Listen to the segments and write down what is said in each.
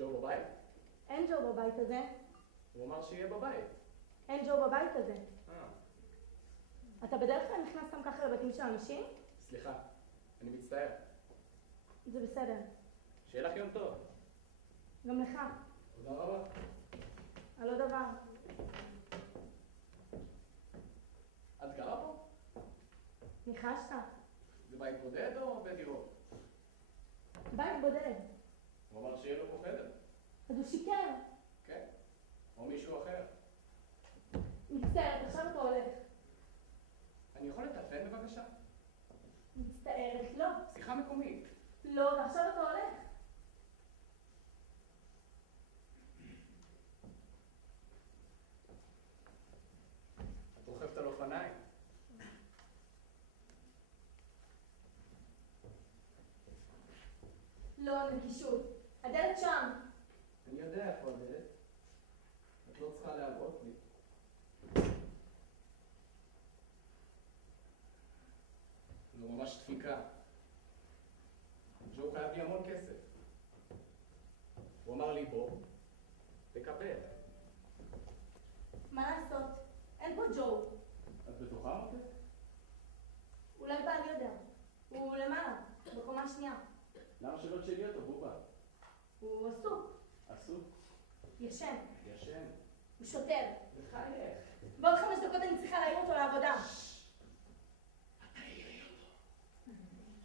ג'ו בבית? אין ג'ו בבית הזה. הוא אמר שיהיה בבית. אין ג'ו בבית הזה. אתה בדרך כלל נכנס סתם ככה לבתים של אנשים? סליחה, אני מצטער. זה בסדר. שיהיה לך יום טוב. גם לך. תודה רבה. על עוד דבר. את גרה פה? ניחשת. זה בית בודד או בדירות? בית בודד. הוא אמר שיהיה לו פה חדר. אז הוא שיקר. כן. או מישהו אחר. מצטערת, עכשיו אתה הולך. אני יכול לטלפן בבקשה? מצטערת, לא. שיחה מקומית. לא, ועכשיו אתה הולך. את רוכבת על אופניים. לא, נגישות. הדלת שם. אני יודע איפה הדלת. את לא צריכה להראות לי. זו ממש דפיקה. ג'ו חייב לי המון כסף. הוא אמר לי בוא, תקבל. מה לעשות? אין פה ג'ו. את בטוחה אותך? אולי בעלי יודע. הוא למעלה, בקומה שנייה. למה שלא תשאלי אותו, בובה? הוא עסוק. עסוק? ישן. ישן. הוא שוטר. בחייך. בעוד 5 דקות אני צריכה להעיר אותו לעבודה.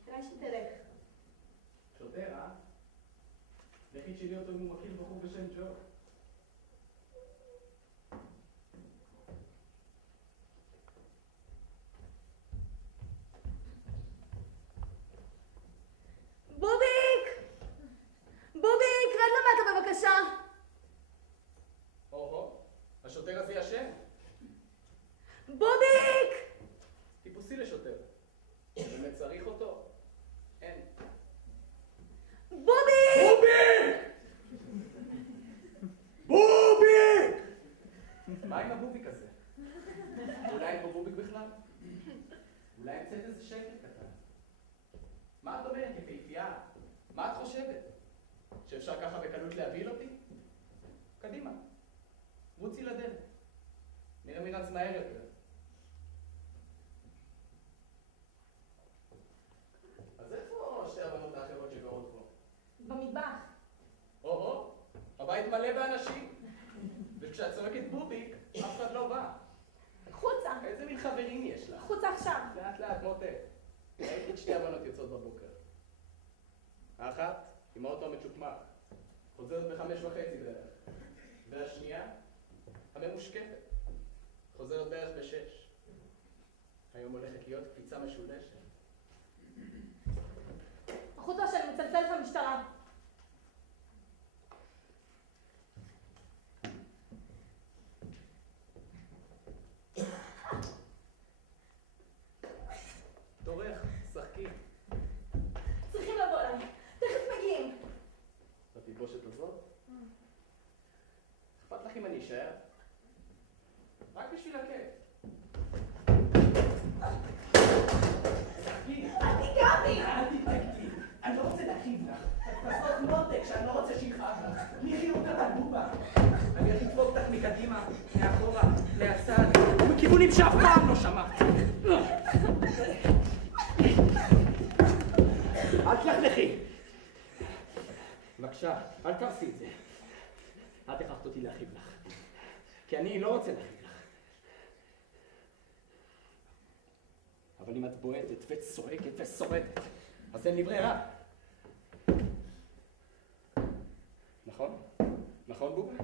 כדאי שתלך. שוטר, אה? לכי תשאלי אותו אם הוא מכיר בחור בשם ג'ו. בוביק! בוביק, רד למטה בבקשה. או-הו, השוטר הזה ישן. בוביק! טיפוסי לשוטר. באמת צריך אותו? אין. בוביק! בוביק! בוביק! מה עם הבוביק הזה? אולי אין בו בוביק בכלל? אולי המצאת איזה שקל קטן? מה את אומרת, יפהפייה? מה את חושבת? שאפשר ככה בקלות להבהיל אותי? קדימה, רוצי לדלת. נראה מי רץ מהר יותר. אז איפה שתי הבנות האחרות שגרות פה? במטבח. או-הו, הבית מלא באנשים. וכשאת צועקת בוביק, אף אחד לא בא. חוצה. איזה מין חברים יש לך? חוצה עכשיו. לאט לאט, מוטה. ראיתי את שתי הבנות יוצאות בבוקר. האחת עם האוטו המצ'וקמק, חוזרת ב5:30 בערך. והשנייה, הממושקפת, חוזרת בערך ב6. היום הולכת להיות קפיצה משולשת. החוצה שאני מצלצלת למשטרה. תורך, שחקי. צריכים לבוא אליי. תכף מגיעים. בתלבושת הזאת? אכפת לך אם אני אשאר? רק בשביל הכיף. שחקי. אל תיגע בי! אל תתנגדי. אני לא רוצה להכאיב לך. תעשות מותק שאני לא רוצה שיכאב לך. תניחי אותה לבובה. אני הולך לדפוק אותך מקדימה, מאחורה, מהצד, ובכיוונים שאף פעם לא שמעת. אל תלכלכי. בבקשה, אל תעשי את זה. את הכרחת אותי להכאיב לך. כי אני לא רוצה להכאיב לך. אבל אם את בועטת וצועקת ושורדת, אז אין לי ברירה. נכון? נכון, בובה?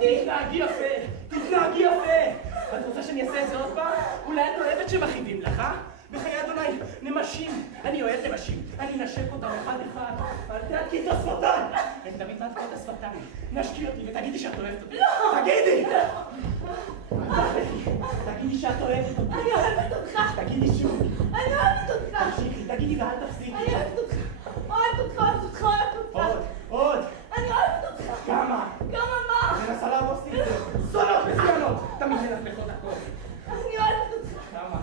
תתנהגי יפה! תתנהגי יפה! את רוצה שאני אעשה את זה עוד פעם? אולי את אוהבת שמכאיבים לך, אה? בחיי אדוני, נמשים! אני אוהב נמשים! אני נשק אותם אחד אחד. אל תעדכי את השפתיים. הם תמיד מעדכות את השפתיים. נשקי אותי ותגידי שאת אוהבת אותי. לא! תגידי! תגידי שאת אוהבת אותי. אני אוהבת אותך! תגידי שוב. אני אוהבת אותך! תמשיכי, תגידי ואל תפסיקי. אני אוהבת אותך! אוהבת אותך, אוהבת אותך, אוהבת אותך! עוד! אני אוהבת אותך! כמה? כמה מה? אני מנסה להרוס לי את זה. זונות מסוימות! תמיד מנצלחות הכל. אני אוהבת אותך! כמה?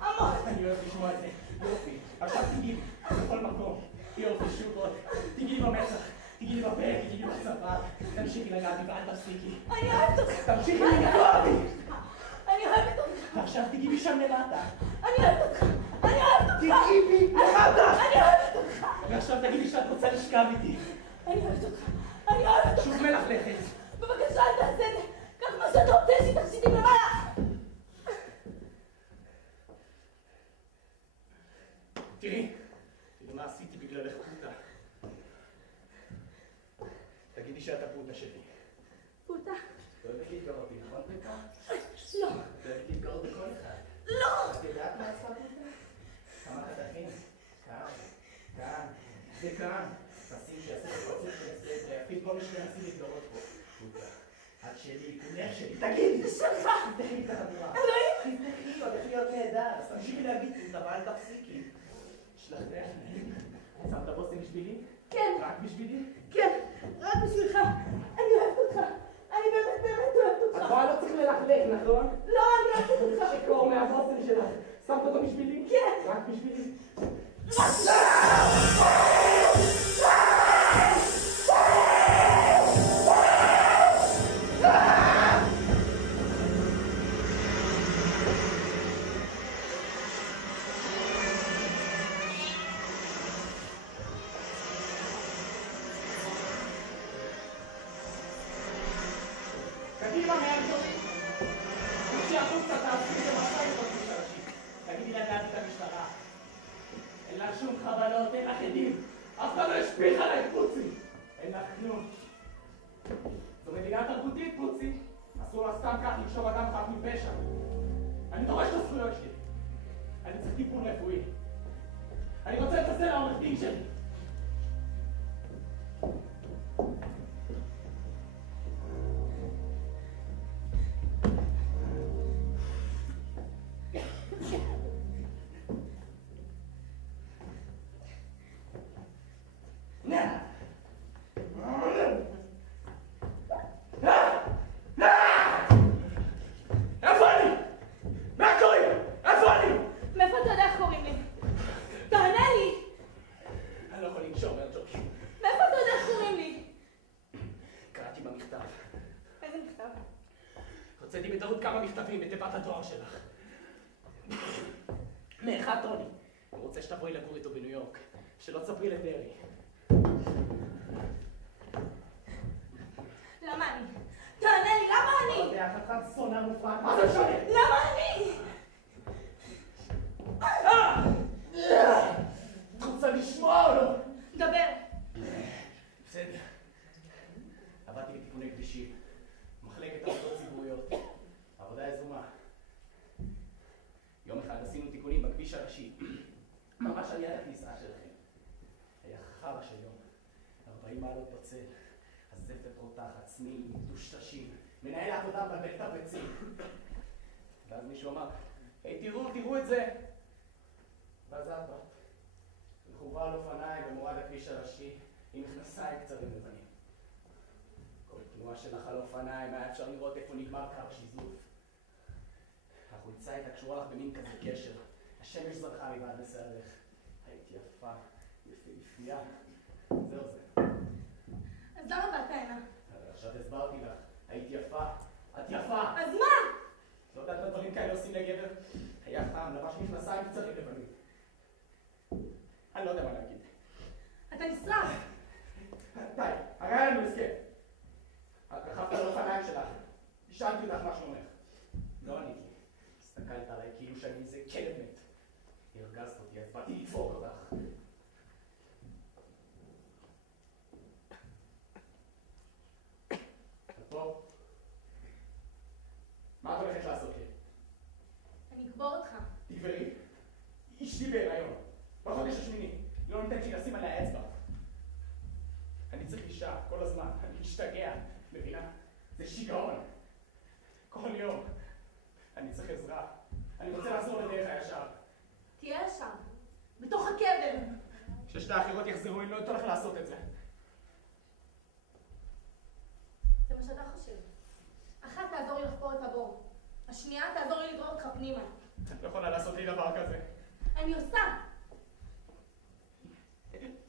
המון! אני אוהב לשמוע את זה. יופי. עכשיו תגידי, בכל מקום. יופי, שוב עוד. תגידי במצח, תגידי בפה, תגידי בצוואר. תמשיכי לגעת בי ואל תפסיקי. אני אוהבת אותך! תמשיכי לגעת בי! אני אוהבת אותך! ועכשיו תגידי שם למטה. אני אוהבת אותך! אני אוהבת אותך! תגידי בי למטה! אני אוהבת אותך! ועכשיו תגידי שאת רוצה לשכב איתי. אני אוהבת אותך! אני אוהבת אותך! שוב מלכלכת. בבקשה, אל תעשה את זה! קח מה שאתה רוצה, יש לי תכשיטים למעלה! תראי מה עשיתי בגללך פוטה. תגידי שאת הפוטה שלי. פוטה? את אוהבת להתגרות אותי, נכון פוטה? לא! את אוהבת להתגרות בכל אחד. לא! את יודעת מה עשה פוטה? כמה חתכים? כאן, וכאן. תשים שיעשו את הפרצוף של זה, ויפיל כל מי שמנסים להתגרות פה. פוטה, את שלי, כולך שלי. תגידי! זה שלך! תפתחי את החבורה. אלוהים! תפתחי, הולך להיות נהדר. אז תמשיכי להגיד פוטה, ואל תפסיקי. יש לך דרך. שמת בושם בשבילי? כן! רק בשבילי? כן! רק בשבילך! אני אוהבת אותך! אני באמת באמת אוהבת אותך! את רואה לא צריך ללכלך, נכון? לא, אני אוהבת אותך! שיקור מהבושם שלך. שמת אותו בשבילי? כן! רק בשבילי? קדימה מהגדולים. תוציא החוצה, תעשי את זה מסע עם בכביש הראשי. תגידי לדעת את המשטרה. אין לה שום חבלות, אין לך עדים. אף אחד לא השפיך עליי, פוצי. אין לך כלום. זו מדינה תרבותית, פוצי. אסור לה סתם כך לקשור אדם חף מפשע. אני דורש את הזכויות שלי. אני צריך טיפול רפואי. אני רוצה לטסל לעורך דין שלי. הוצאתי בטעות כמה מכתבים בתיבת הדואר שלך. מאחד טוני. הוא רוצה שתבואי לגור איתו בניו יורק. שלא תספרי לדרי. למה אני? תענה לי, למה אני? לא יודע, חתיכת שונא מופרע. מה זה משנה? למה אני? את רוצה לשמוע או לא? דבר. בסדר. עבדתי בתיקוני כבישים. מחלקת עבודות ציבוריות. עבודה יזומה. יום אחד עשינו תיקונים בכביש הראשי. ממש על יד הכניסה שלכם. היה חרא של יום. 40 מעלות בצל. הזפת רותחת, צמיגים, טושטשים. מנהל העבודה מבלבל את הביצים. ואז מישהו אמר, היי, תראו את זה. ואז את באת. רכובה על אופניים במורד הכביש הראשי, עם מכנסיים קצרים לבנים. כל תנועה שלך על אופניים היה אפשר לראות איפה נגמר קו שיזוף. החולצה הייתה קשורה לך במין כזה קשר. השמש זרחה מבעד לשערך. היית יפה, יפהפייה. זהו זה. אז למה באת הנה? עכשיו הסברתי לך. היית יפה. את יפה. אז מה? לא יודעת מה דברים כאלה עושים לגבר? היה חם, לבש מכנסיים קצרים לבנים. אני לא יודע מה להגיד. אתה נשרף. די, הרי היה לנו הסכם. את רכבת על אופניים שלך. שאלתי אותך מה שלומך. לא ענית לי. הסתכלת עליי כאילו שאני איזה כלב מת. הרגזת אותי, אז באתי לדפוק אותך. את פה? מה את הולכת לעשות לי? אני אקבור אותך. תגברי. אשתי בהיריון. בחודש השמיני. לא נותן משתגע, מבינה? זה שיגעון. כל יום. אני צריך עזרה. אני רוצה לחזור לדרך הישר. תהיה שם, בתוך הקבר. כששתי האחרות יחזרו, אני לא אתן לך לעשות את זה. זה מה שאתה חושב. אחת תעזור לי לחפור את הבור. השנייה תעזור לי לגרור אותך פנימה. את לא יכולה לעשות לי דבר כזה. אני עושה.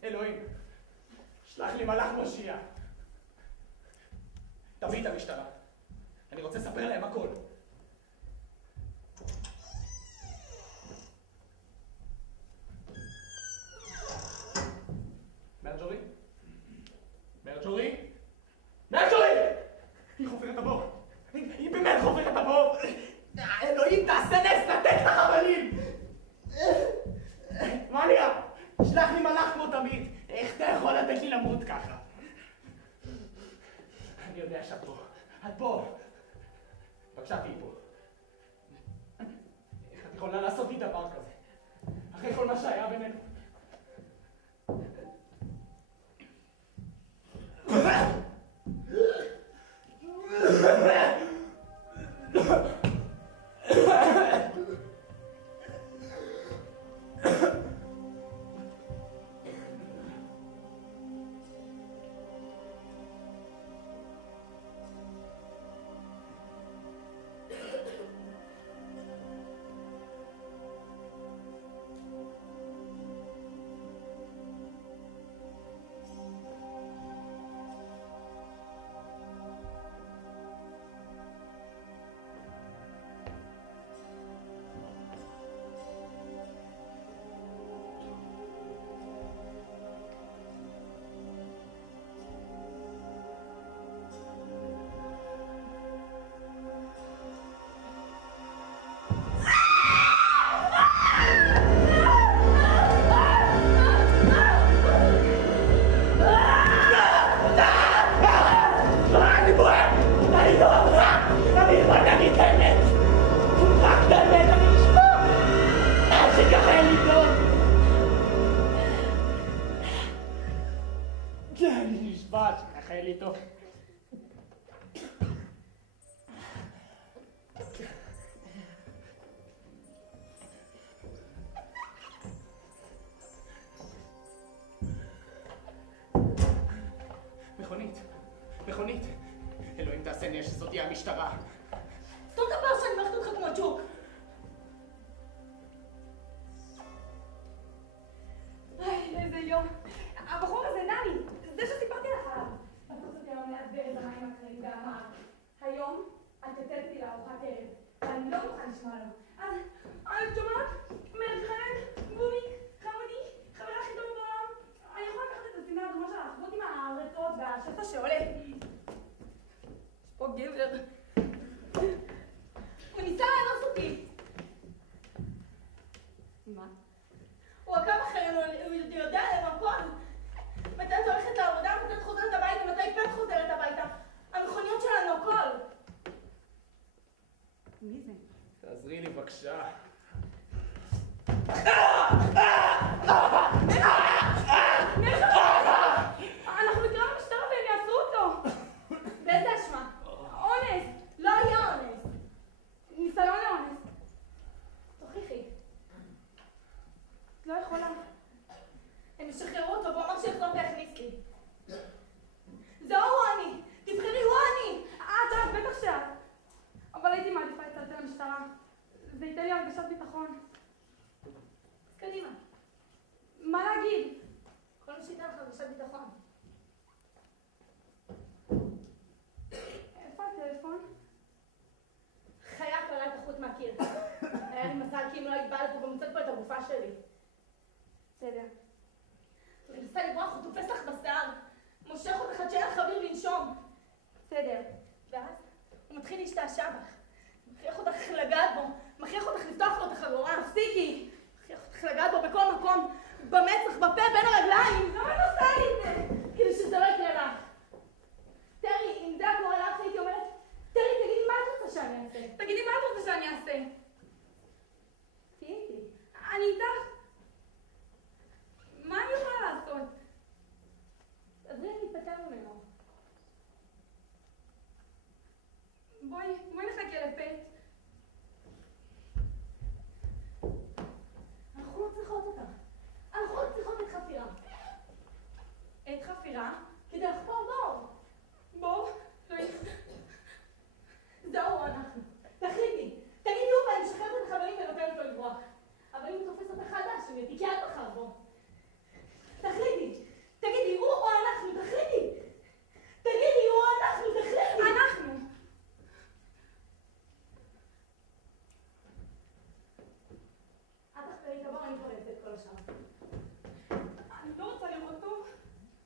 אלוהים, שלח לי מלאך מושיע. תביא את המשטרה. אני רוצה לספר להם הכל. מרג'ורי? מרג'ורי? מרג'ורי! היא חופרת הבור. היא באמת חופרת הבור. אלוהים, תעשה נס, נתק את החבלים. מה נראה? שלח לי מלאך כמו תמיד. איך אתה יכול לתת לי למות ככה? אני יודע שאת פה. את פה. בבקשה, תהי פה. איך את יכולה לעשות לי דבר כזה? אחרי כל מה שהיה בינינו. מכונית. אלוהים תעשה נס שזאת תהיה המשטרה. סתום את הפה שאני מערכת אותך כמו ג'וק. איזה יום. הבחור הזה, דני, זה שסיפרתי לך עליו. פתחת אותי היום ליד ברז המים הקרים ואמר, היום את תצאת אותי לארוחת ערב, ואני לא מוכן לשמוע לו. אז, את שומעת? מרחנת, בומיק, חמודי, חברה הכי טובה בעולם. אני יכולה לקחת את הסינר הדומה של האחוות עם הרצות והשסע שעולה. יש פה גבר. הוא ניסה לאנוס אותי. מה? הוא עקב אחרינו, הוא יודע עלינו הכל. מתי את הולכת לעבודה, מתי את חוזרת הביתה, מתי פט חוזרת הביתה. המכוניות שלנו הכל. מי זה? תעזרי לי בבקשה. אנחנו נקרא למשטרה והם יעשו אותו. באיזה אשמה? אונס. לא היה אונס. ניסיון לאונס. תוכיחי. את לא יכולה. הם ישחררו אותו, והוא אמר שיחזור ויכניס לי. זהו אני. תבחרי, הוא אני. את בטח שאת. אבל הייתי מעדיפה לצלצל למשטרה. זה ייתן לי הרגשת ביטחון. אז קדימה. מה להגיד? כל מי שייתן לך הרגשת ביטחון. איפה הטלפון? חיה קראה את החוט מהקיר. היה לי מזל כי אם לא היית באה לפה ומוצאת פה את הגופה שלי. בסדר. הוא מנסה לברוח, הוא תופס לך בשיער. מושך אותך עד שאין לך אוויר לנשום. בסדר. ואז הוא מתחיל להשתעשע בך. מכריח אותך לגעת בו. מכריח אותך לפתוח לו את החגורה. תפסיקי. מכריח אותך לגעת בו בכל מקום. במצח, בפה, בין הרגליים. למה את עושה לי את זה? כדי שזה לא יקרה לך. תרי, אם זה הקורה לך, הייתי אומרת, תרי, תגידי מה את רוצה שאני אעשה? תגידי מה את רוצה שאני אעשה? תהיי איתי. אני איתך. מה אני יכולה לעשות? תעזרי לי להיפטר ממנו.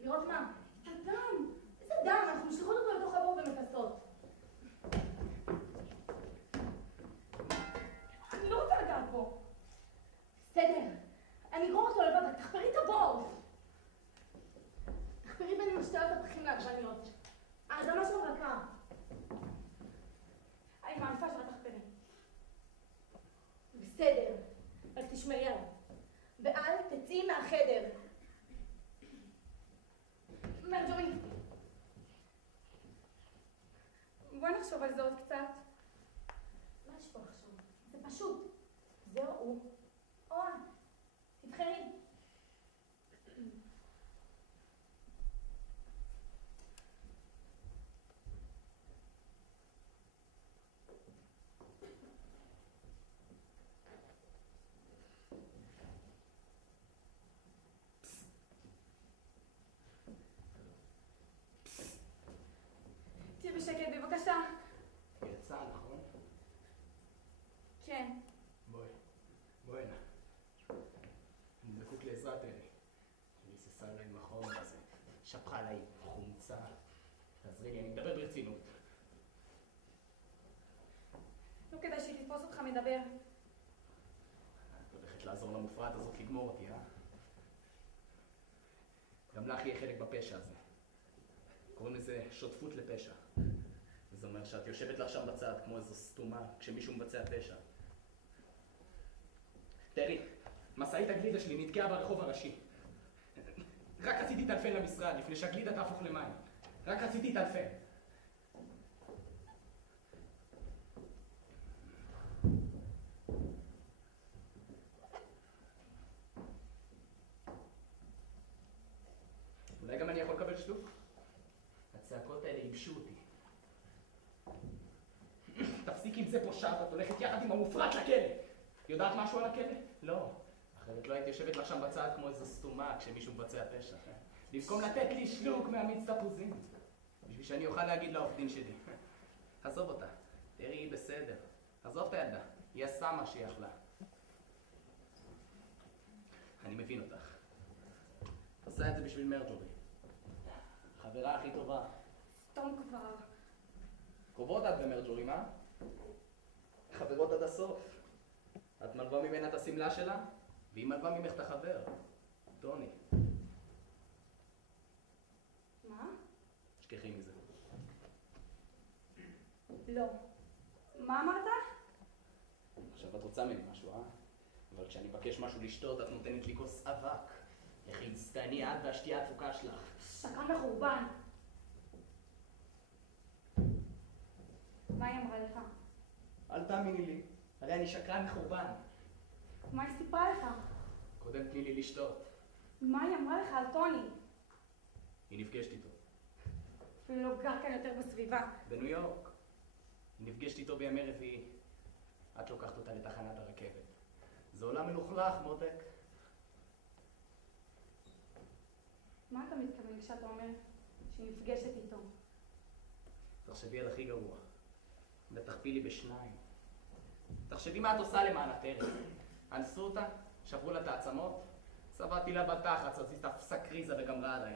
לראות מה? את הדם! איזה דם? אנחנו משליחות אותו לתוך הבור ומכסות. אני לא רוצה לגעת בו. בסדר, אני אגרור אותו לבד, תחפרי את הבור. תחפרי בין משתלות הפחים לעגבניות. האדמה שם רכה. אני מעדיפה שלא תחפרי. בסדר, רק תשמעי עליו. ואל תצאי מהחדר. מרג'ורי. בואי נחשוב על זה עוד קצת. מה יש פה לחשוב? זה פשוט. זה או הוא, או את. תבחרי. תהיי בשקט, בבקשה. יצא, נכון? כן. בואי הנה. אני זקוק לעזרה, תראי. אני היססה עליי עם החום הזה. שפכה עליי חומצה. תעזרי לי, אני מדבר ברצינות. לא כדאי שהיא תתפוס אותך מדבר. את הולכת לעזור למופרעת הזאת לגמור אותי, אה? גם לך יהיה חלק בפשע הזה. קוראים לזה שותפות לפשע. זה אומר שאת יושבת לך שם בצד כמו איזו סתומה כשמישהו מבצע פשע. תראי, משאית הגלידה שלי נתקעה ברחוב הראשי. רק רציתי טלפן למשרד לפני שהגלידה תהפוך למים. רק רציתי טלפן. אולי גם אני יכול לקבל שטוף? הצעקות האלה ייבשו אותי. תפסיקי עם זה פושעת, את הולכת יחד עם המופרט לכלא. יודעת משהו על הכלא? לא. אחרת לא הייתי יושבת לך שם בצד כמו איזו סתומה כשמישהו מבצע פשע. במקום לתת לי שלוק מהמיץ תפוזים. בשביל שאני אוכל להגיד לעובדים שלי. עזוב אותה, תראי היא בסדר. עזוב את הילדה, היא עשה מה שהיא יכלה. אני מבין אותך. עושה את זה בשביל מרג'ורי. חברה הכי טובה. סתום כבר. קרובות את במרג'ורי, מה? חברות עד הסוף. את מלווה ממנה את הסמלה שלה, והיא מלווה ממך את החבר. טוני. מה? שכחי מזה. לא. מה אמרת? עכשיו את רוצה ממני משהו, אה? אבל כשאני מבקש משהו לשתות, את נותנת לי כוס אבק. לכי הצטעני את והשתייה התפוקה שלך. שקרן וחורבן. מה היא אמרה לך? אל תאמיני לי, הרי אני שקרן מחורבן. מה היא סיפרה לך? קודם תני לי לשתות. מה היא אמרה לך על טוני? היא נפגשת איתו. אפילו לא גר כאן יותר בסביבה. בניו יורק. היא נפגשת איתו בימי רביעי. את לוקחת אותה לתחנת הרכבת. זה עולם מלוכלך, מותק. מה אתה מתכוון כשאתה אומר שהיא נפגשת איתו? תחשבי על הכי גרוע. ותכפילי בשניים. תחשבי מה את עושה למען הטרף. אנסו אותה, שברו לה את העצמות, צבעתי לה בתחת, אז היא תפסה קריזה וגמרה עליי.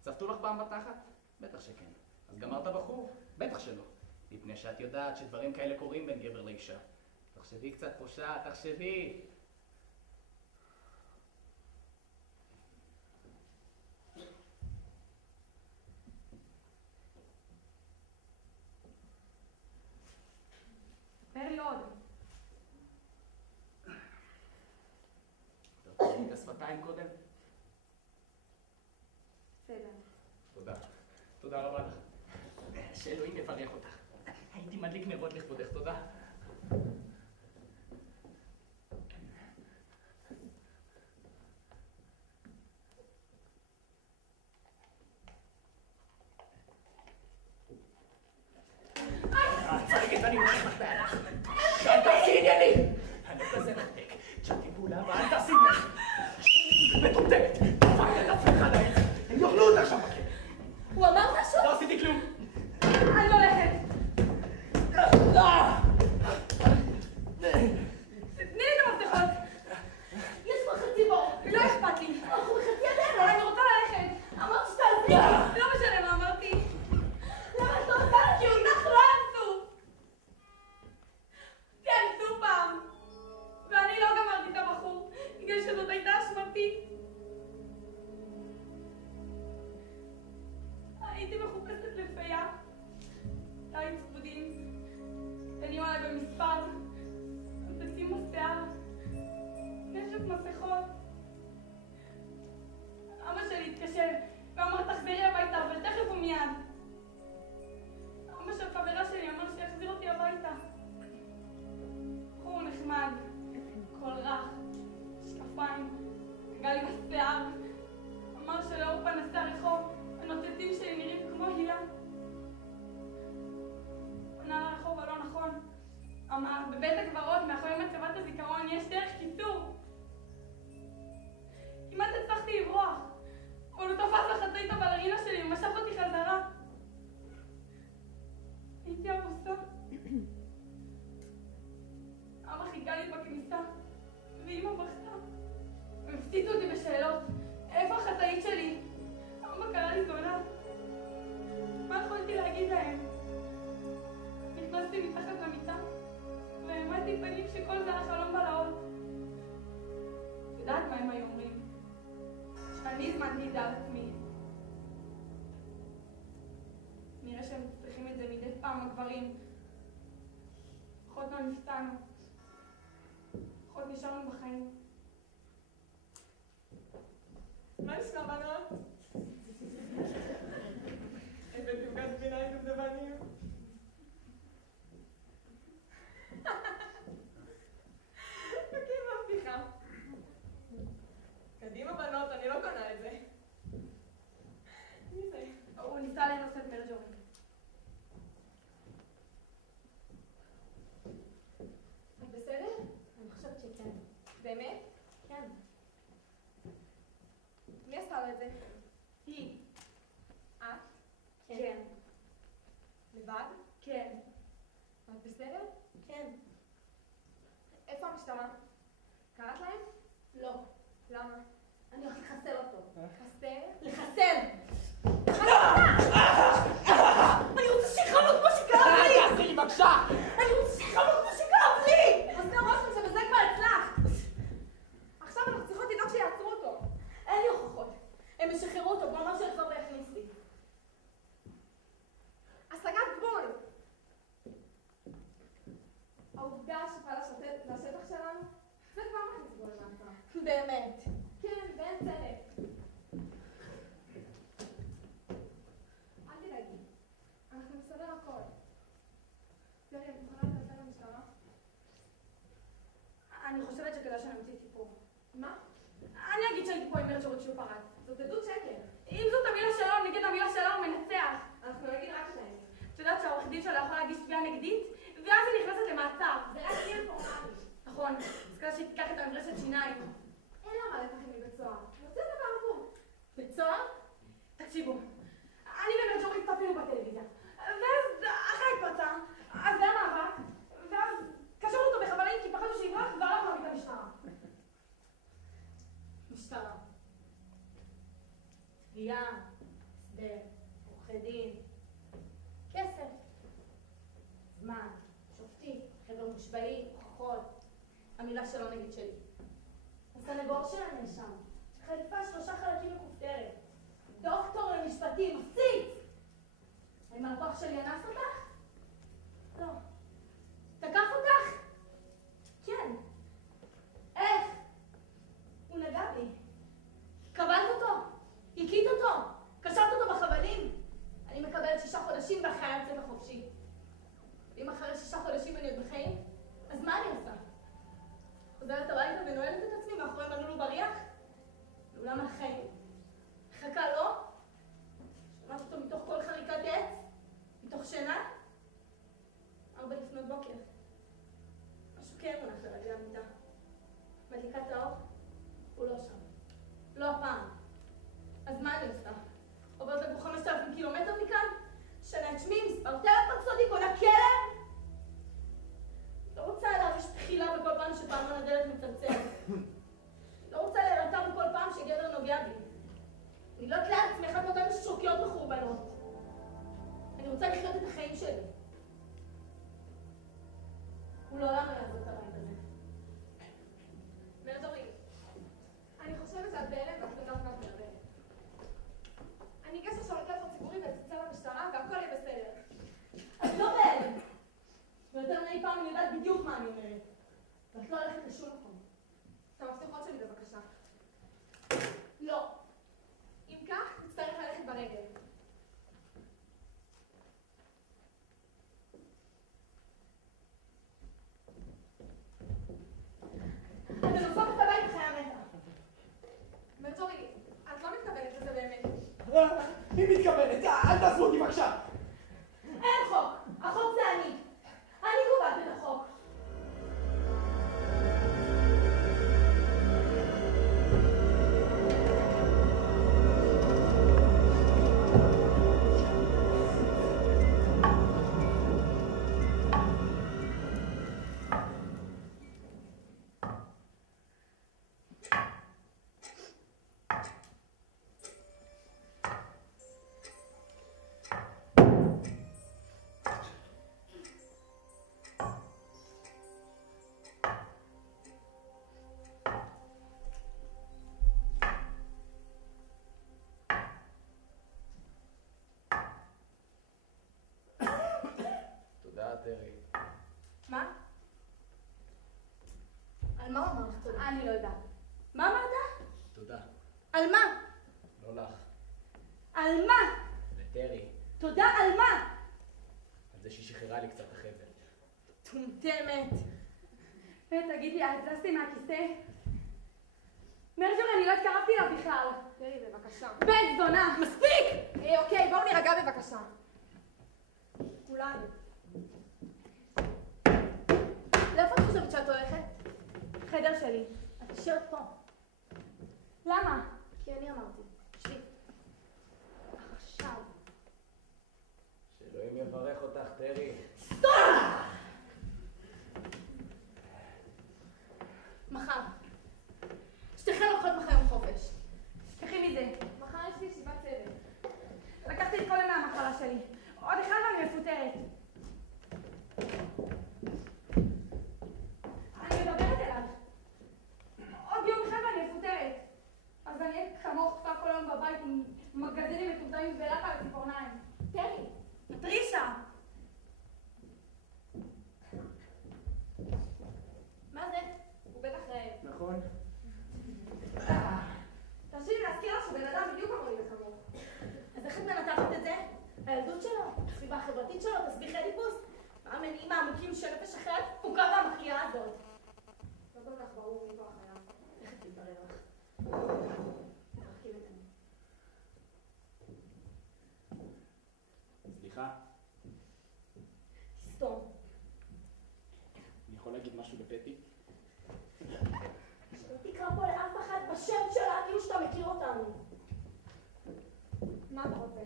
צבטו לך פעם בתחת? בטח שכן. אז גמרת בחור? בטח שלא. מפני שאת יודעת שדברים כאלה קורים בין גבר לאישה. תחשבי קצת פושעת, תחשבי. ספר לי עוד. אתה רוצה את השפתיים קודם? בסדר. תודה. תודה רבה לך. שאלוהים יברך אותך. הייתי מדליק נרות לכבודך, תודה. צחקת, אני הולך לך בעלך. אל תעשי ענייני! אני כזה נתק. תשתי פעולה ואל תעשי ענייני. מטומטמת. תפק את עצמך לעץ. הם יאכלו אותך שם בכלא. הוא אמר משהו? לא עשיתי כלום. אני הולכת. לא משנה מה אמרתי. למה את לא עושה? כי אותך לא אנסו. תאנסו פעם. ואני לא גמרתי את הבחור, בגלל שזאת הייתה אשמתי. הייתי מחופשת לפיה. היו צפודים. תניעו עליי במספר. תשים בשיער. נשק מסכות. אבא שלי התקשר ואמר תחזרי הביתה, אבל תכף ומיד. אבא של חברה שלי אמר שיחזיר אותי הביתה. בחור נחמד, קול רך, שקפיים, נגע לי בשיער. אמר שלאור פנסי הרחוב הנוצצים שלי נראים כמו הילה. פנה לרחוב הלא נכון. אמר, בבית הקברות מאחורי מצבת הזיכרון יש דרך קיצור. כמעט הצלחתי לברוח, אבל הוא תפס לחצי את הבלרינה שלי ומשך אותי חזרה. הייתי ארוסה. אבא חיכה לי בכניסה, ואמא בכתה. הם הפציצו אותי בשאלות. איפה החצאית שלי? אבא קרא לי זונה. מה יכולתי להגיד להם? נכנסתי מתחת למיטה, והעמדתי פנים שכל זה היה חלום בלהות. יודעת מה הם היו אומרים? שאני הזמנתי את זה על עצמי. נראה שהם צריכים את זה מדי פעם, הגברים. פחות מה נפתענו. פחות נשארנו בחיים. מה נשמע בנות? הבאתי עוגת גבינה עם דובדבנים. תקים מבטיחה. קדימה בנות, אני לא קונה את זה. מי זה? הוא ניסה לאנוס את מרג'ורי. את בסדר? אני חושבת שכן. באמת? כן. מי עשה לו את זה? היא. את? כן. לבד? כן. את בסדר? כן. איפה המשטרה? קראת להם? לא. למה? אני הולכת לחסל אותו. חסר? לחסל! אני רוצה שיכאב כמו שכאב לי! תעשי לי בבקשה! אני רוצה שיכאב כמו שכאב לי! עושה רושם שבזה כבר הצלחת. עכשיו אנחנו צריכות לדאוג שיעצרו אותו. אין לי הוכחות. הם ישחררו אותו, והוא אמר שיחזור ויכניס לי. השגת גבול. העובדה שפעלה לשטח שלנו, זה כבר מכניס גבול למעצר. באמת. כן, ואין צדק. אל תדאגי, אנחנו נסדר הכל. תראי, את מוכנה לטלפן למשטרה? אני חושבת שכדאי שאני אמציא סיפור. מה? אני אגיד שהייתי פה עם מרג'ורי כשהוא פרץ. זאת עדות שקר. אם זאת המילה שלו, נגד המילה שלו, הוא מנצח. אנחנו לא נגיד רק את האמת. את יודעת שהעורך דין שלו יכול להגיש תביעה נגדית, ואז היא נכנסת למעצר. זה רק עניין פורמלי. נכון, אז כדאי שהיא תיקח את המברשת שיניים. אין לה מה לתכן מבית סוהר. נוציא אותה בערבות. בצוהר? תקשיבו, אני ומרג'ורי צפינו בטלוויזיה. ואז אחרי התפרצה, אז זה היה מאבק, ואז קשרו אותו בחבלים כי פחדנו שיברח והלכנו להביא את המשטרה. משטרה. תביעה, הסדר, עורכי דין, כסף, זמן, שופטים, חבר'ה מושבעים, הוכחות, המילה שלו נגד שלי. הסנגור של הנאשם, חליפה 3 חלקים מכופתרת, דוקטור למשפטים, מפציץ! האם הלקוח שלי אנס אותך? לא. תקף אותך? כן. איך? הוא נגע בי. קבלת אותו? הכית אותו? קשרת אותו בחבלים? אני מקבלת 6 חודשים והחייל יוצאת לחופשי. ואם אחרי 6 חודשים אני עוד בחיים, אז מה אני עושה? חוזרת הביתה ונועלת את עצמי מאחורי מנעול ובריח? לעולם החיים רוצה לחיות את החיים שלי. הוא לעולם לא יעזוב את הבית הזה. מרדורי, אני חושבת שאת בהלם ואת יודעת מה את מדברת. אני אגש עכשיו לטלפון ציבורי ואצלצל למשטרה והכל יהיה בסדר. את לא בהלם. ויותר מאי פעם אני יודעת בדיוק מה אני אומרת. ואת לא הולכת לשום מקום. את המפתחות שלי בבקשה. לא. אם כך, נצטרך ללכת ברגל. אתם עושות את הבית בחיי המתח. מרדורי, את לא מתכוונת לזה באמת. מי מתכוונת? אל תעזבו אותי בבקשה. אין חוק. החוק זה אני. אני קובעת את החוק. תודה, טרי. מה? על מה הוא אמר לך תודה? אני לא יודעת. מה אמרת? תודה. על מה? לא לך. על מה? לטרי. תודה על מה? על זה שהיא שחררה לי קצת החבל. טומטמת. תגידי, את זזתי מהכיסא? מרג'ור, אני לא התקרבתי לה בכלל. תראי, בבקשה. בית זונה. מספיק! אוקיי, בואו נירגע בבקשה. כולנו. לאיפה את חושבת שאת הולכת? חדר שלי. את תשארת פה. למה? כי אני אמרתי. שבי. עכשיו. שאלוהים יברך אותך, טרי. סתום! מחר. שתיכן לוקחות מחר יום חופש. תשכחי מזה. מחר יש לי ישיבת צוות. לקחתי את כל ימי המחלה שלי. עוד אחד ואני מפוטרת. אני מדברת אליו. עוד יום אחד ואני מפוטרת. אז אני אהיה כמוך תקופה כל היום בבית עם מגזינים מטומטמים ולק על הציפורניים. תראי. מטרישה! מה זה? הוא בטח רעב. נכון. תרשי לי להזכיר לך שבן אדם בדיוק אמור לי כמוך. אז איך את מנתחת את זה? הילדות שלו, הסביבה החברתית שלו, תסביכי דיפוס, המניעים העמוקים של נפש אחרי התפוקה והמחיה הזאת. לא כל כך ברור מי פה החיה. איך את תתברר לך? תרחיב את אני. סליחה, תסתום. אני יכול להגיד משהו בפטי? שלא תקרא פה לאף אחד בשם שלה כאילו שאתה מכיר אותנו. מה אתה רוצה?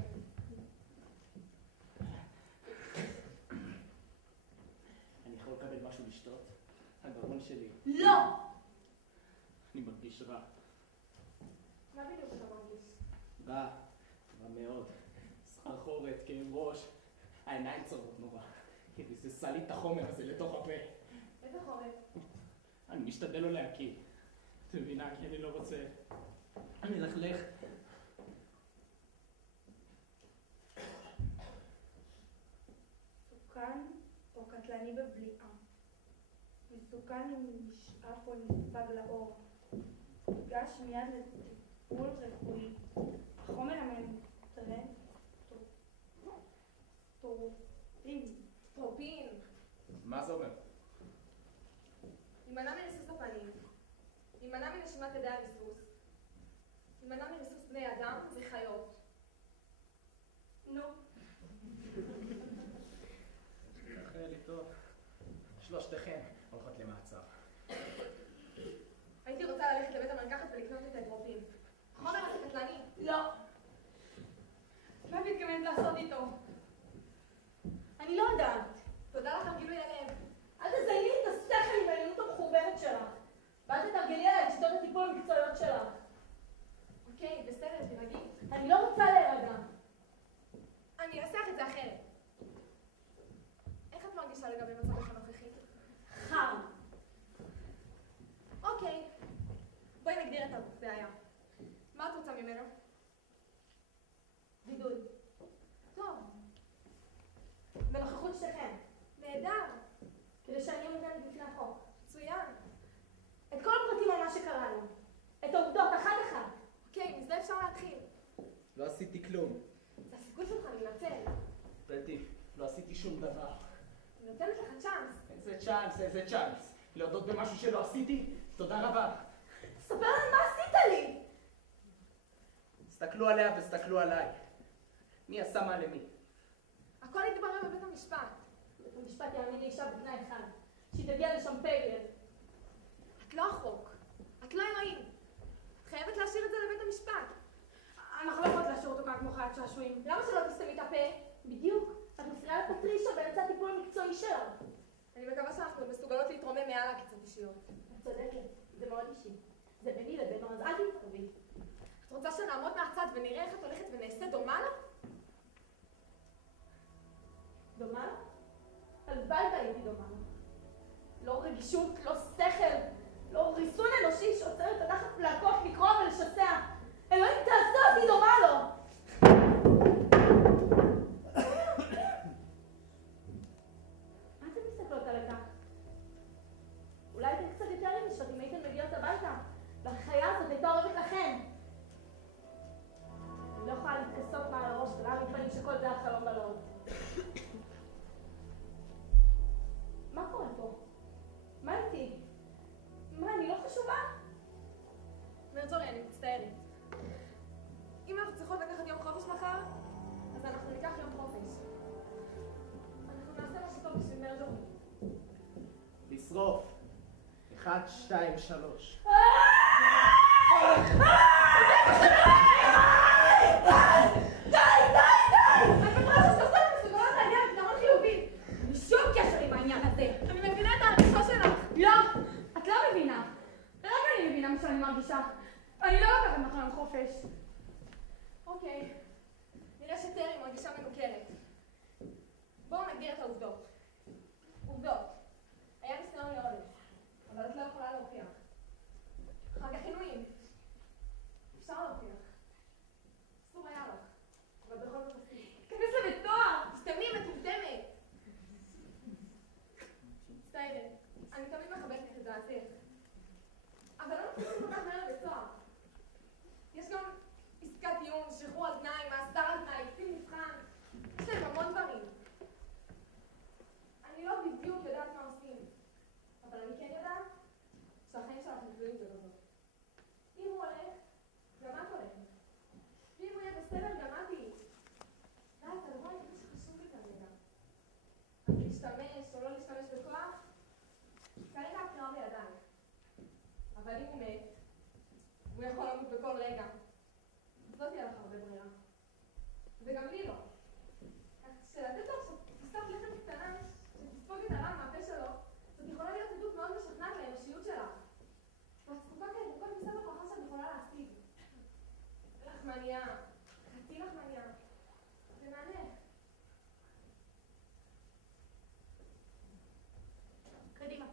אני יכול לקבל משהו לשתות? הגרון שלי. לא! אני מרגיש רע. מה בדיוק אתה מרגיש? רע. רע מאוד. סחרחורת, כאב ראש. העיניים צרות נורא. היא ריססה לי את החומר הזה לתוך הפה. איזה חומר? אני משתדל לא להקיא. את מבינה? כי אני לא רוצה... אני אלכלך. מסוכן או קטלני בבליעה. מסוכן אם נשאף או נספג לאור. ניגש מיד לטיפול רפואי. החומר המנטרן טרופין. מה זה אומר? יימנע מריסוס הפנים. יימנע מנשימת ידי הריסוס. יימנע מריסוס בני אדם וחיות. נו. רחלי, טוב. שלושתכן הולכות למעצר. הייתי רוצה ללכת לבית המרקחת ולקנות את הטרופין. החומר הזה קטלני. לא. מה את מתכוונת לעשות איתו? אני לא יודעת. תודה לך על גילוי הלב. אל תזייני את השכל עם העליונות המחורבנת שלך. ואל תתרגלי עליי את שיטות הטיפול המקצועיות שלך. אוקיי, בסדר, תירגעי. אני לא רוצה להירגע. אני אנסח את זה אחרת. לא עשיתי כלום. זה הסיכוי שלך להינצל. בטי, לא עשיתי שום דבר. אני נותנת לך צ'אנס. איזה צ'אנס, איזה צ'אנס. להודות במשהו שלא עשיתי? תודה רבה. ספר להם מה עשית לי! תסתכלו עליה ותסתכלו עליי. מי עשה מה למי? הכל יתברר בבית המשפט. בית המשפט יעמיד לאישה בתנאי אחד, שהיא תגיע לשם פגר. את לא החוק. את לא אלוהים. את חייבת להשאיר את זה לבית המשפט. אנחנו לא יכולות להשאיר אותו כאן כמו חיית שעשועים. למה שלא תסתמי את הפה? בדיוק. את מפריעה לפטרישה באמצע הטיפול המקצועי שלה. אני מקווה שאנחנו מסוגלות להתרומם מעל עקיצות אישיות. את צודקת, זה מאוד אישי. זה ביני לבינו, אז אל תתקרבי. את רוצה שנעמוד מהצד ונראה איך את הולכת ונעשה דומה לה? דומה? הלוואי והייתי דומה. לא רגישות, לא שכל, לא ריסון אנושי שעוצר את הדחף להכות, לקרוא ולשסע. אלוהים תעשה אותי דומה לו! מה אתן מסתכלות עליי כך? אולי אתן קצת יותר רגישות אם הייתן מגיעות הביתה, והחיה הזאת הייתה אוהבת לכם. אני לא יכולה להתכסות מעל הראש ולהעמיד פנים שכל זה החלום בלהות. מה קורה פה? מה איתי? מה, אני לא חשובה? מרג'ורי, אני מצטערת. אם אנחנו צריכות לקחת יום חופש מחר, אז אנחנו ניקח יום חופש. אנחנו נעשה משהו טוב בשביל מרג'ורי. לשרוף. 1, 2, 3. שאני מרגישה. אני לא לוקחת מחר יום חופש. אוקיי. נראה שטרי מרגישה מנוכרת. בואו נגדיר את העובדות. עובדות. היה ניסיון לאונס, אבל את לא יכולה להוכיח. אחר כך עינויים. אפשר להוכיח. אסור היה לך. אבל בכל זאת עשית. תכנס לבית סוהר! תסתמי, מטומטמת. מצטערת. אני תמיד מחבקת את דעתך. אבל לא נכנסים כל כך מהר לבית סוהר. יש גם עסקת טיעון, שחרור על תנאי, מאסר על תנאי, קצין מבחן. יש להם המון דברים. אני לא בדיוק יודעת מה עושים, אבל אני כן יודעת שהחיים שלך תלויים זה בזאת. אם הוא הולך, גם את הולכת. ואם הוא יהיה בסדר, גם את תהיי. די, תדברו על זה שחשוב לי כרגע. אז להשתמש או לא להשתמש בכוח, כרגע הבחירה בידיים. אבל אם הוא מת, הוא יכול למות בכל רגע. אז לא תהיה לך הרבה ברירה. וגם לי לא. כך שלתת לו שתפסת לחם קטנה, שתספוג את הרע מהפה שלו, זאת יכולה להיות עדות מאוד משכנעת לאנושיות שלך. ואת זקוקה כירוקות מסף הברכה שאת יכולה להשיג. לחמניה, חצי לחמניה. זה מענה. קדימה.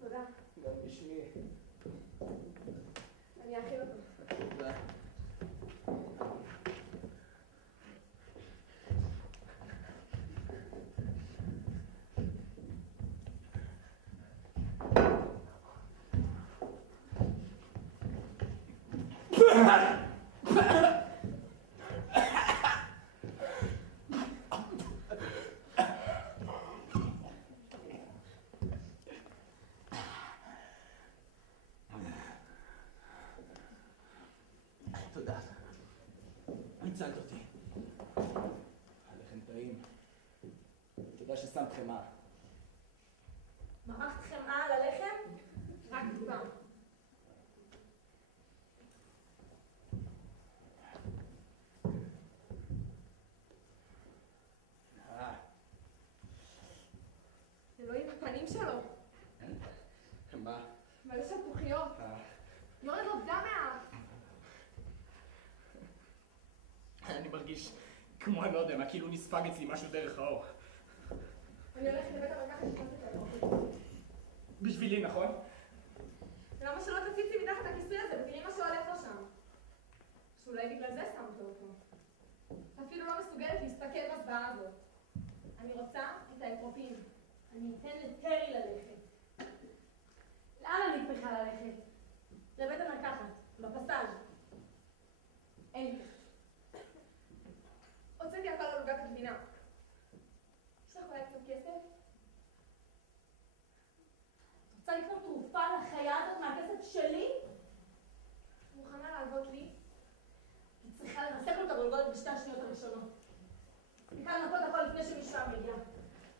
תודה. גם בשמי. אני אאכיל אותו. תודה. תודה. הצלת אותי. הלחם טעים. תודה ששמת חמאה. מרחת חמאה על הלחם? רק טיפה. אלוהים, הפנים שלו. מה? מלא שלפוחיות. יורד לו דם מהאף. אני מרגיש כמו אני לא יודע מה, כאילו נספג אצלי משהו דרך האור. אני הולכת לבית המרקחת לקנות את האוכל. בשבילי, נכון? למה שלא תציצי מתחת הכיסוי הזה ותראי מה שהולך לו שם? שאולי בגלל זה שמת אותו. אפילו לא מסוגלת להסתכל בזוועה הזאת. אני רוצה את האנטרופין. אני אתן לטרי ללכת. לאן אני צריכה ללכת? לבית המרקחת, בפסאז'. אין לי. רוצה לקנות תרופה לחיה הזאת מהכסף שלי? מוכנה להלוות לי? היא צריכה לרסק לו את הגולגולת בשתי השניות הראשונות. צריכה לנקות הכל לפני שמישהו מגיע.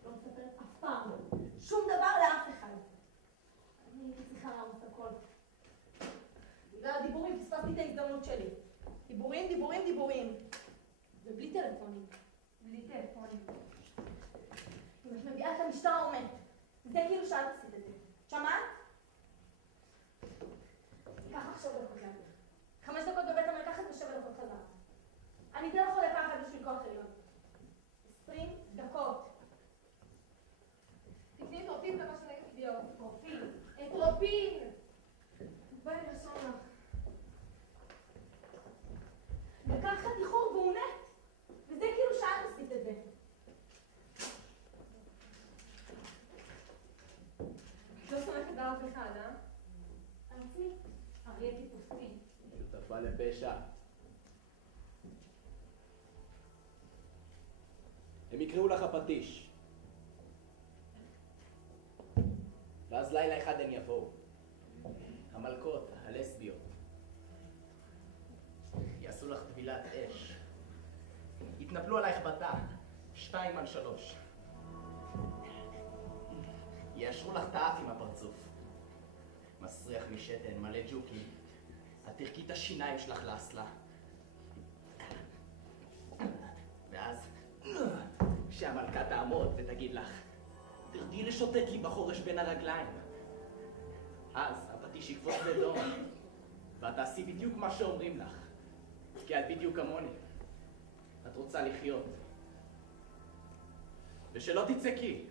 לא מספרת אף פעם. שום דבר לאף אחד. אני הייתי צריכה להרוס הכל. בגלל הדיבורים פספסתי את ההזדמנות שלי. דיבורים, דיבורים, דיבורים. ובלי טלפונים. בלי טלפונים. אם את מביאה את המשטרה או מת. זה כאילו שאת עשית את זה. שמעת? ייקח עכשיו דקות להגיד. 5 דקות בבית המרקחת ו7 דקות חזרה. אני אתן לך עוד דקה אחת בשביל כוח עליון. 20 דקות. תקני אטרופין ומה שנגד אידיוט. אטרופין. אטרופין! בואי נרשום לך. דקה אחת איחור והוא מת. וזה כאילו שאת עשית את זה. לא סומכת על אף אחד, אה? על עצמי. אריה טיפוסי. שותפה לפשע. הם יקראו לך הפטיש. ואז לילה אחד הם יבואו. המלכות, הלסביות. יעשו לך טבילת אש. יתנפלו עלייך בתא. 2-3. יאשרו לך את האף עם הפרצוף. מסריח משתן, מלא ג'וקים. את תרקי את השיניים שלך לאסלה. ואז, שהמלכה תעמוד ותגיד לך, תרדי לשוטט לי בחורש בין הרגליים. אז הפטיש יקפוץ לדום, ואת תעשי בדיוק מה שאומרים לך. כי את בדיוק כמוני. את רוצה לחיות. ושלא תצעקי.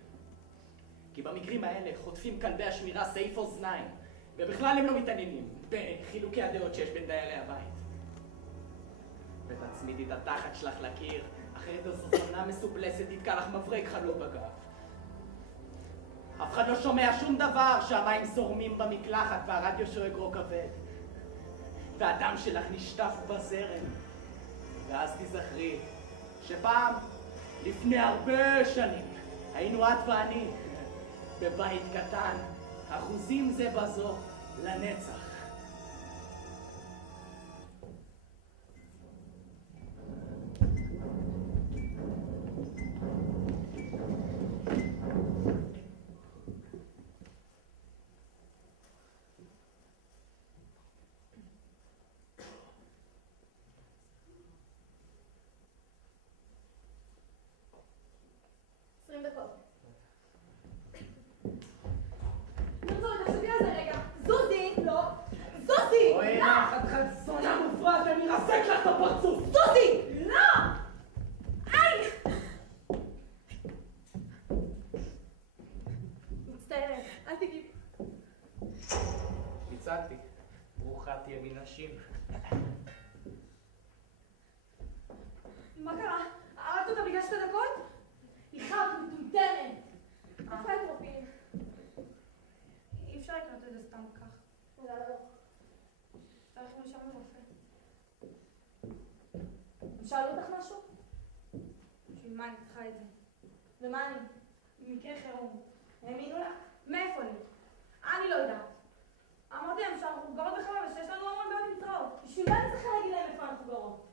כי במקרים האלה חוטפים כלבי השמירה סעיף אוזניים, ובכלל הם לא מתעניינים בחילוקי הדעות שיש בין דיירי הבית. ותצמידי את התחת שלך לקיר, אחרת איזו זונה מסופלסת תתקע לך מברג חלוק בגב. אף אחד לא שומע שום דבר שהמים זורמים במקלחת והרדיו שואג רוק כבד. והדם שלך נשטף בזרם. ואז תזכרי שפעם, לפני הרבה שנים, היינו את ואני בבית קטן, אחוזים זה בזו לנצח. ניצלתי. ברוכה תהיה מנשים. מה קרה? הרגת אותה בגלל 2 דקות? איחרת מטומטמת. איפה האטרופין? אי אפשר לקנות את זה סתם כך. לא. צריך לרשום לרופא. הם שאלו אותך משהו? בשביל מה אני צריכה את זה? ומה אני? במקרה חירום. האמינו לך? מאיפה לי? אני לא יודעת. אמרתי להם שאנחנו גרות בחברה ושיש לנו המון בעיות נמצאות. בשביל מה אני צריכה להגיד להם איפה אנחנו גרות?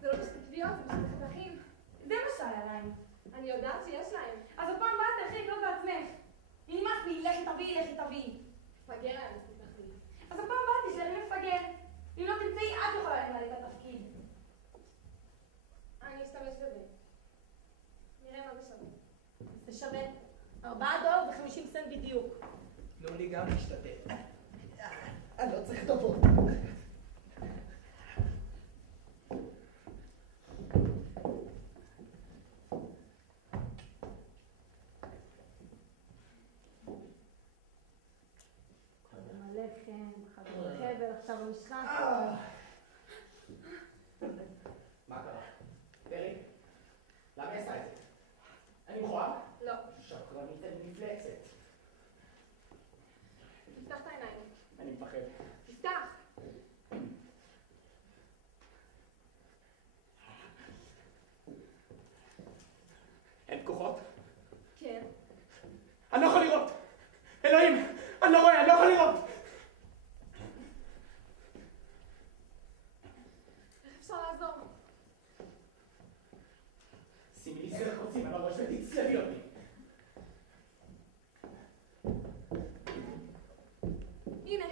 זה לא בשביל תביעות, זה בשביל חתכים. זה מה שהיה להם. אני יודעת שיש להם. אז הפעם באת תלכי לקנות בעצמך. נמאס לי, לכי תביאי, לכי תביאי. פגר להם, אז תתנחלי. אז הפעם באתי שאני מפגר. אם לא תמצאי, את יכולה למלא את התפקיד. אני אשתמש בזה. נראה מה זה שווה. זה שווה $4.50 בדיוק. תנו לי גם להשתתף. אני לא צריך טובות. לחם, חבל, עכשיו המשחק. מה קרה? פרי? למה עשה את זה? אני מכוער? לא. שקרנית מפלצת. תפתח את העיניים. אני מפחד. תפתח. אין כוחות? כן. אני לא יכול לראות! תשים על הראש ותצלבי אותי. הנה,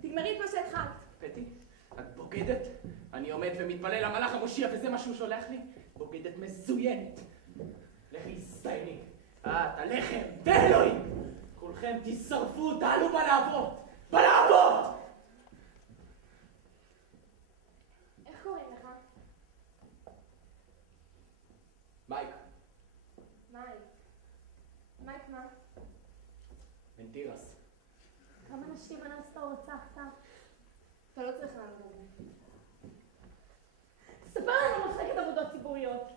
תגמרי את מה שהתחלת. פטי, את בוגדת? אני עומד ומתפלל למלאך המושיע וזה מה שהוא שולח לי? בוגדת מזוינת. לכי סטייני. הלחם, באלוהים! כולכם תשרפו, תעלו בלהבות! בלהבות! איך קוראים לך? מייק. מייק. מייק מה? בן תירס. כמה נשים אנסת רצחת? אתה לא צריך לענות על זה. תספר לנו על מחלקת עבודות ציבוריות.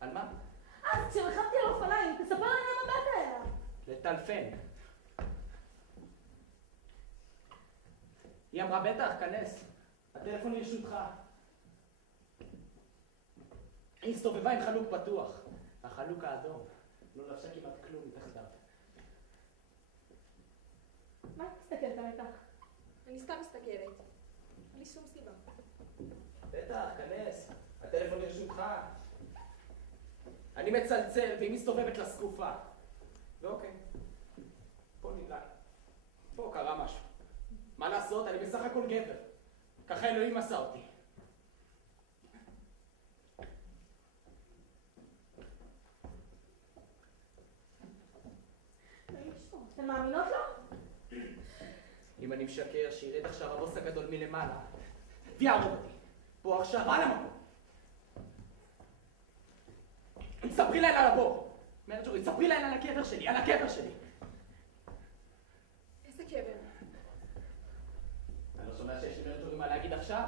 על מה? אז כשרכבתי על אופניים, תספר לנו למה באת אליו. לטלפן. היא אמרה בטח, כנס. הטלפון לרשותך. היא הסתובבה עם חלוק פתוח. החלוק האדום. לא לבשה כמעט כלום מתחתיו. מה את מסתכלת עליך? אני סתם מסתכלת. אין לי שום סיבה. בטח, כנס. הטלפון לרשותך. אני מצלצל והיא מסתובבת לסקופה. ואוקיי. פה נדלק. פה קרה משהו. מה לעשות? אני בסך הכל גבר. ככה אלוהים עשה אותי. אתן מאמינות לו? אם אני משקר, שירד עכשיו הבוס הגדול מלמעלה. ויהרוג אותי. פה עכשיו על המקום. תספרי להן על הבור. מרג'ורי, תספרי להן על הקבר שלי, על הקבר שלי. איזה קבר? אני לא שומע שיש לי מרג'ורי מה להגיד עכשיו.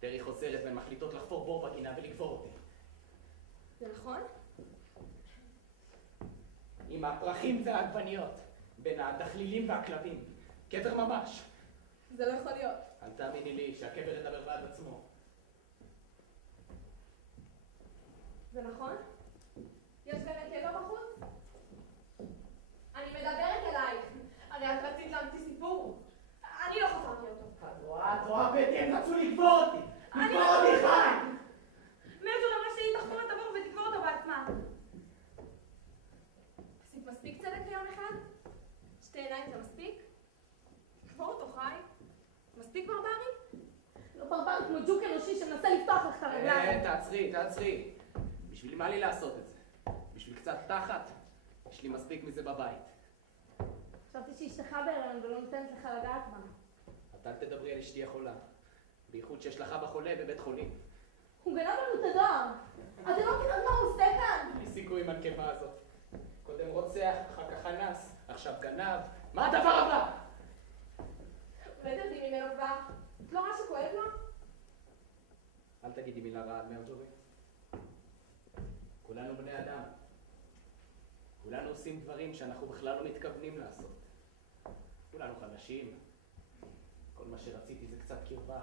טרי חוזרת והן מחליטות לחפור בור בגינה ולקבור אותי. זה נכון? עם הפרחים והעגבניות, בין הדחלילים והכלבים. קבר ממש. זה לא יכול להיות. אל תאמיני לי שהקבר ידבר בעד עצמו. זה נכון? יש באמת קבר בחוץ? אני מדברת אלייך. הרי את רצית להמציא סיפור. אני לא חפרתי אותו. את רואה בטי, הם רצו לקבור אותי! לקבור אותי חי! מרג'ורי אמרה שהיא תחפור את הבור ותקבור אותו בעצמה. עשית מספיק צדק ליום אחד? שתי עיניים זה מספיק? קבור אותו חי? מספיק ברברי? לא ברבר כמו ג'וק אנושי שמנסה לפתוח לך את הרגליים. תעצרי. בשביל מה לי לעשות את זה? בשביל קצת תחת? יש לי מספיק מזה בבית. חשבתי שאשתך בהיריון ולא נותנת לך לגעת בה. את אל תדברי על אשתי החולה. בייחוד שיש לך בחולה בבית חולים. הוא גנב לנו את הדואר. אתם לא מכירים מה הוא עושה כאן? אין לי סיכוי עם הנקבה הזאת. קודם רוצח, אחר כך אנס, עכשיו גנב. מה הדבר הבא? אולי תרדי ממנו כבר? את לא רואה שכואב לו? אל תגידי מילה רעה על מרג'ורי. כולנו בני אדם. כולנו עושים דברים שאנחנו בכלל לא מתכוונים לעשות. כולנו חלשים. כל מה שרציתי זה קצת קרבה.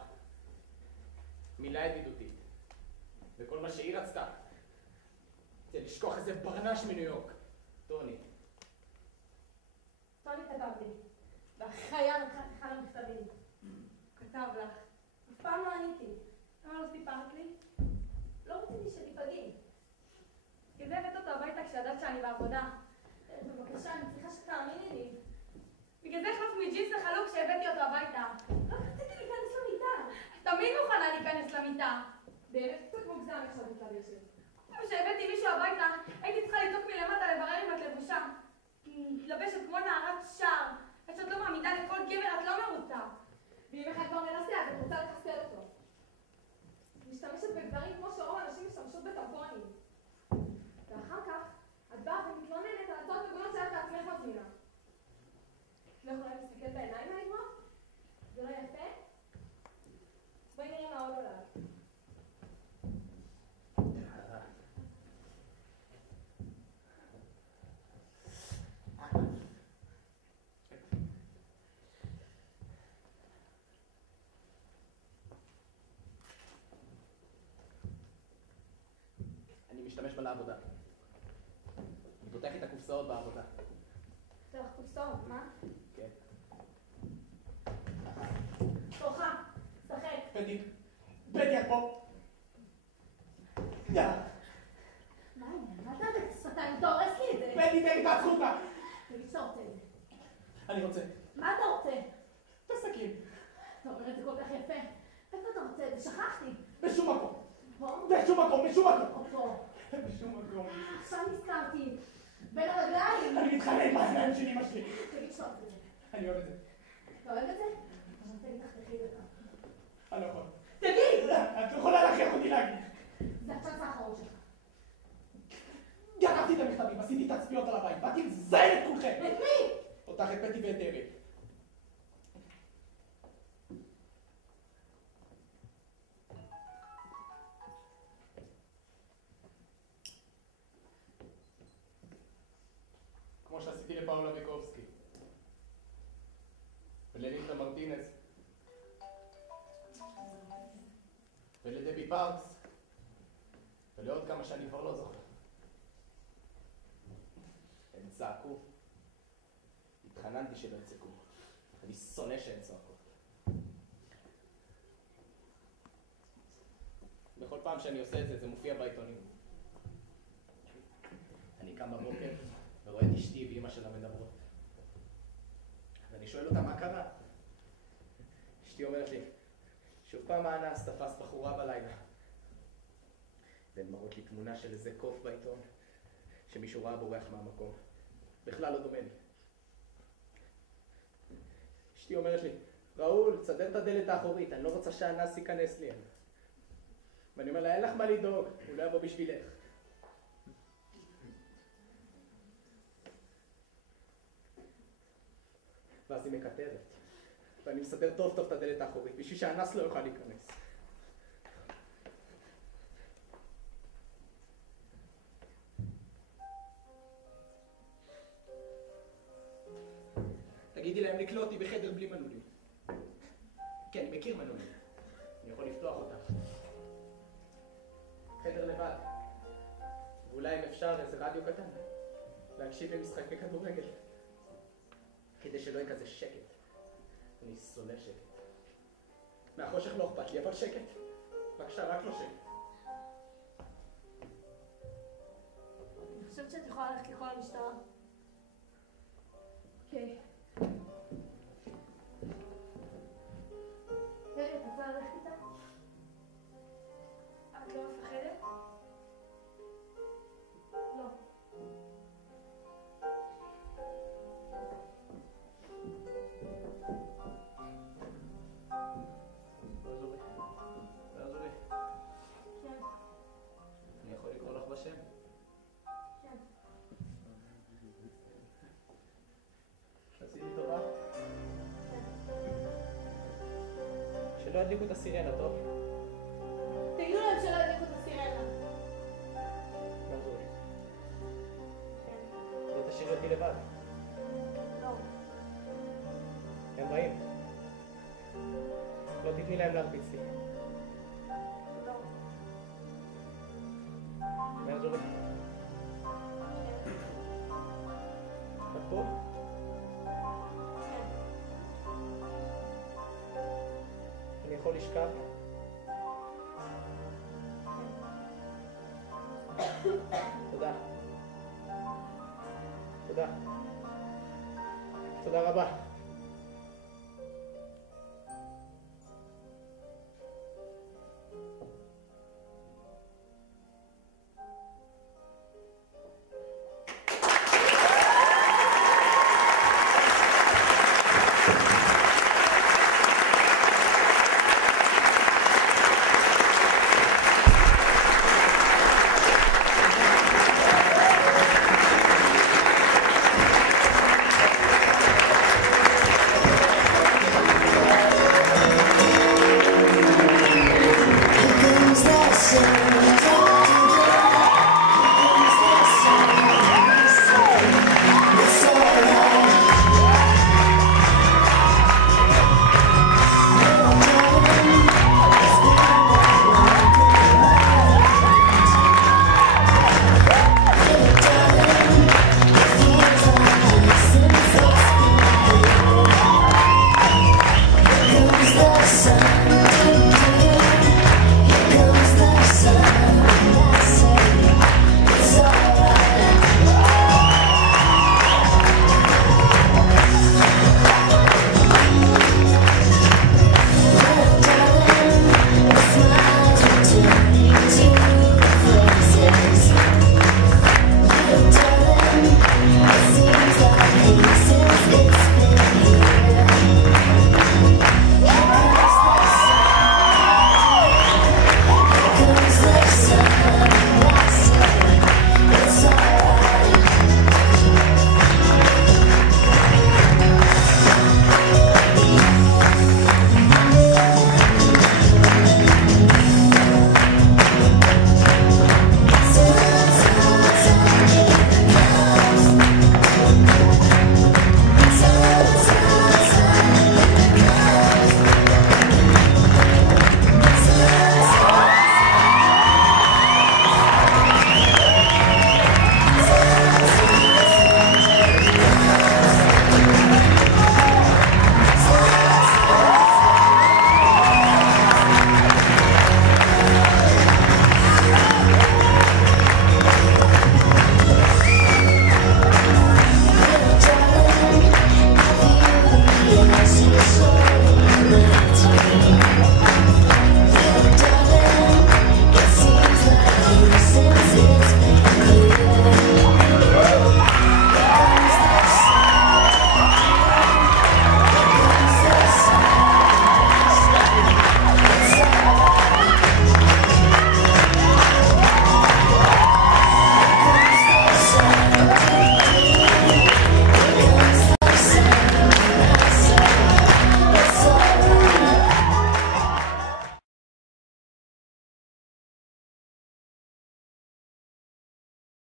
מילה ידידותית. וכל מה שהיא רצתה זה לשכוח איזה ברנש מניו יורק. טוני. טוני כתב לי. והחיה לקחה אחד המכתבים. כתב לך. אף פעם לא עניתי. למה לא סיפרת לי? לא רציתי שתיפגעי. כי זה הבאת אותו הביתה כשידעת שאני בעבודה. בבקשה, אני צריכה שתאמיני לי. בגלל זה החלפת מג'ינס לחלוק כשהבאתי אותו הביתה. לא רציתי להיכנס למיטה. תמיד מוכנה להיכנס למיטה. באמת קצת מוגזם איך שאת מתלבשת. כשהבאתי מישהו הביתה, הייתי צריכה לצעוק מלמטה לברר אם את לבושה. מתלבשת כמו נערת שער. עד שאת לא מעמידה לכל גבר, את לא מרוצה. ואם אחד כבר מנסה, אז את רוצה לחסל אותו. משתמשת בגברים כמו שרוב הנשים משתמשות בטמפונים. ואחר כך, את באה ומתלוננת על הצעות מגונות שאת בעצמך מזמינה. לא יכולה להסתכל בעיניים האימות? זה לא יפה? בואי נראה מה עוד עולה. אני משתמש בה לעבודה. אני פותח את הקופסאות בעבודה. זה לך קופסאות, מה? כן. תורך, שחק. בטי, את פה. יא. תעצרו אותה! תגיד שאתה רוצה את זה. אני רוצה. מה אתה רוצה? את הסכין. אתה אומר את זה כל כך יפה. איפה אתה רוצה את זה? שכחתי. בשום מקום. פה? בשום מקום, בשום מקום. או פה. בשום מקום. עכשיו נזכרתי. בין הרגליים. אני מתחנן מהעיניים של אמא שלי. תגיד שאתה אוהב את זה. אני אוהב את זה. אתה אוהב את זה? אתה רוצה לי תחתכי לך. אני לא יכול. תגיד! את לא יכולה להכריח אותי להגיד. זה הצ'אנס האחרון שלך. גנבתי את המכתבים, עשיתי תצפיות על הבית, באתי לזיין את כולכם. את מי? אותך, את פטי ואת ארי. כמו שעשיתי לפאולה ביקובסקי. ולניטה מרטינס. ולדבי פארקס. ולעוד כמה שאני כבר לא זוכר. הם צעקו. התחננתי שלא יצעקו. אני שונא שהן צועקות. בכל פעם שאני עושה את זה, זה מופיע בעיתונים. אני קם בבוקר ורואה את אשתי ואמא שלה מדברות. ואני שואל אותה מה קרה. אשתי אומרת לי, שוב פעם האנס תפס בחורה בלילה. והן מראות לי תמונה של איזה קוף בעיתון, שמישהו ראה בורח מהמקום. בכלל לא דומה לי. אשתי אומרת לי, ראול, תסדר את הדלת האחורית, אני לא רוצה שהאנס ייכנס לי. ואני אומר לה, אין לך מה לדאוג, הוא לא יבוא בשבילך. ואז היא מקטרת, ואני מסדר טוב טוב את הדלת האחורית, בשביל שהאנס לא יוכל להיכנס. תגידי להם לקלוט אותי בחדר בלי מנעולים. כן, אני מכיר מנעולים. אני יכול לפתוח אותם. חדר לבד. ואולי אם אפשר איזה רדיו קטן. להקשיב למשחקי כדורגל. כדי שלא יהיה כזה שקט. אני שונא שקט. מהחושך לא אכפת לי, אבל שקט. בבקשה, רק לא שקט. אני חושבת שאת יכולה ללכת לקרוא למשטרה. אוקיי. תראי, את רוצה ללכת איתה? את לא מפחדת? לא. תעזרי. כן. אני יכול לקרוא לך בשם? כן. עשיתי טובה? כן. שלא ידליקו את הסירנה, טוב? תגידו להם שלא ידליקו את הסירנה. תעזרי. כן. לא תשאירי אותי לבד. לא. הם באים. לא תתני להם להרביץ לי. לא. תעזרי. כן. את פה? כן. אני יכול לשכב? תודה. תודה. תודה רבה.